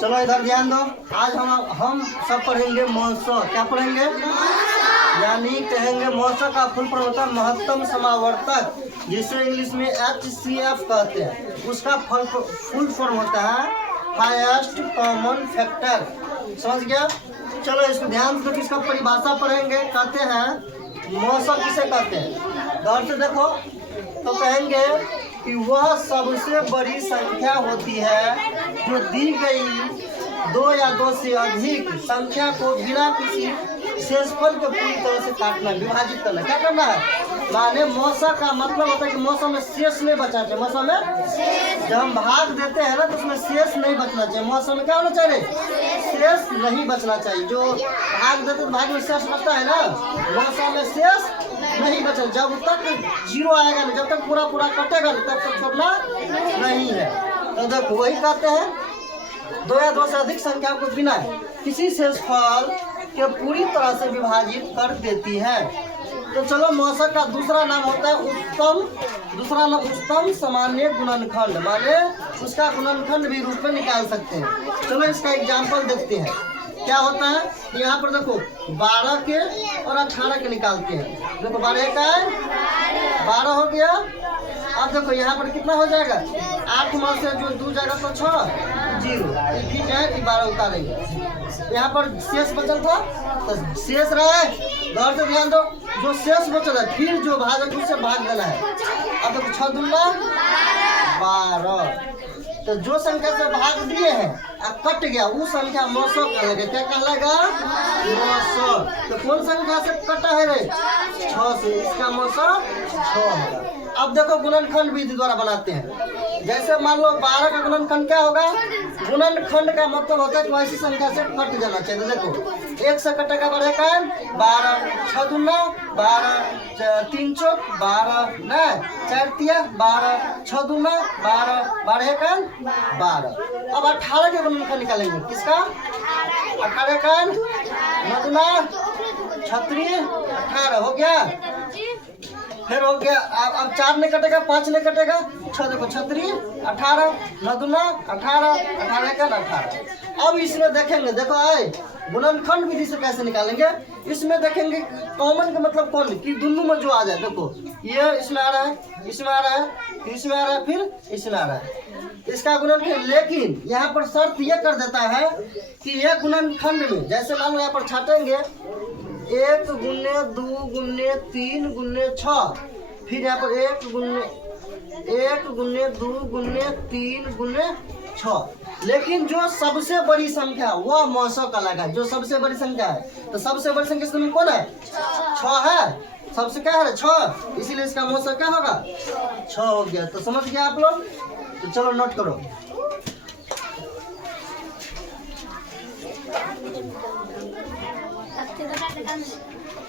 चलो इधर ध्यान दो। आज हम सब पढ़ेंगे मौसो। क्या पढ़ेंगे? यानी कहेंगे मौसो का फुल फॉर्म होता है महत्तम समावर्तक, जिसे इंग्लिश में HCF कहते हैं। उसका फुल फॉर्म होता है हाईएस्ट कॉमन फैक्टर। समझ गया? चलो इसको ध्यान से, इसका परिभाषा पढ़ेंगे। कहते हैं मौसो किसे कहते हैं? गौर से देखो तो कहेंगे कि वह सबसे बड़ी संख्या होती है जो दी गई दो या दो से अधिक संख्या को बिना किसी शेषफल को पूरी तरह से काटना, विभाजित करना। क्या करना है? माने मौसा का मतलब होता है कि मौसम में शेष नहीं बचना चाहिए। मौसम में जब हम भाग देते हैं ना तो उसमें शेष नहीं बचना चाहिए। मौसम में क्या होना चाहिए? शेष नहीं बचना चाहिए। जो भाग देते तो भाग में शेष बचता है ना, मौसम में शेष नहीं बचना। जब तक जीरो आएगा ना, जब तक पूरा कटेगा तब तक छोड़ना नहीं है। तो देखो वही कहते हैं दो या दो से अधिक संख्या को बिना किसी शेषफल के पूरी तरह से विभाजित कर देती है। तो चलो मौसक का दूसरा नाम होता है उत्तम। दूसरा नाम उत्तम सामान्य गुणनखंड, माने उसका गुणनखंड भी रूप में निकाल सकते हैं। चलो इसका एग्जाम्पल देखते हैं। क्या होता है? यहाँ पर देखो 12 के और 18 के निकालते हैं। देखो 12 का 12 हो गया। अब देखो यहाँ पर कितना हो जाएगा? 8 में से जो 2 जाएगा तो 6 0। ठीक है कि 12 उतारेंगे। यहाँ पर शेष बचल था तो शेष रहा है। गौर से ध्यान दो, जो शेष बचल है फिर जो भाजक उससे भाग देना है। अब देखो 6 दूना 12। तो जो संख्या से भाग दिए हैं अब कट गया वो संख्या मौसो कहलाएगा। क्या कहलाएगा? मौसो। तो कौन संख्या से कटा है रे? 6 से। इसका मौसो 6 होगा। अब देखो गुणनखंड विधि द्वारा बनाते हैं। जैसे मान लो 12 का गुणनखंड क्या होगा? गुणनखंड का मतलब होता है कि वैसी संख्या से कट जाना चाहिए। तो देखो 1 से कटेगा 12 का 12, 6 दूना 12, 3 चौक 12, 4 तिया 12, 6 दूना 12, 12 का 12। अब 18 के गुणनखंड निकालेंगे। किसका? 18 का 9 दूना 36 18 हो गया। फिर हो गया। अब 4 नहीं कटेगा, 5 नहीं कटेगा, 6 देखो 36 18 9 दूना 18, 18 का 18। अब इसमें देखेंगे, देखो आए गुणनखंड विधि से कैसे निकालेंगे। इसमें देखेंगे कॉमन का मतलब कौन कि दोनों में जो आ जाए। देखो ये इसमें आ रहा है, इसमें आ रहा है, फिर इसमें आ रहा है, फिर इसमें आ रहा है, इसका गुणनखंड। लेकिन यहाँ पर शर्त ये कर देता है कि यह गुणनखंड में जैसे मान लो यहाँ पर छाटेंगे 1 गुने 2 गुने 3 गुने 6, फिर यहाँ पर 1 गुने 2 गुने 3 गुने 6। लेकिन जो सबसे बड़ी संख्या वह मौसो का लगा। जो सबसे बड़ी संख्या है तो सबसे बड़ी संख्या इसमें कौन है? 6 है। सबसे क्या है? 6। इसीलिए इसका मौसो क्या होगा? 6 हो गया। तो समझ गया आप लोग? तो चलो नोट करो। Tapi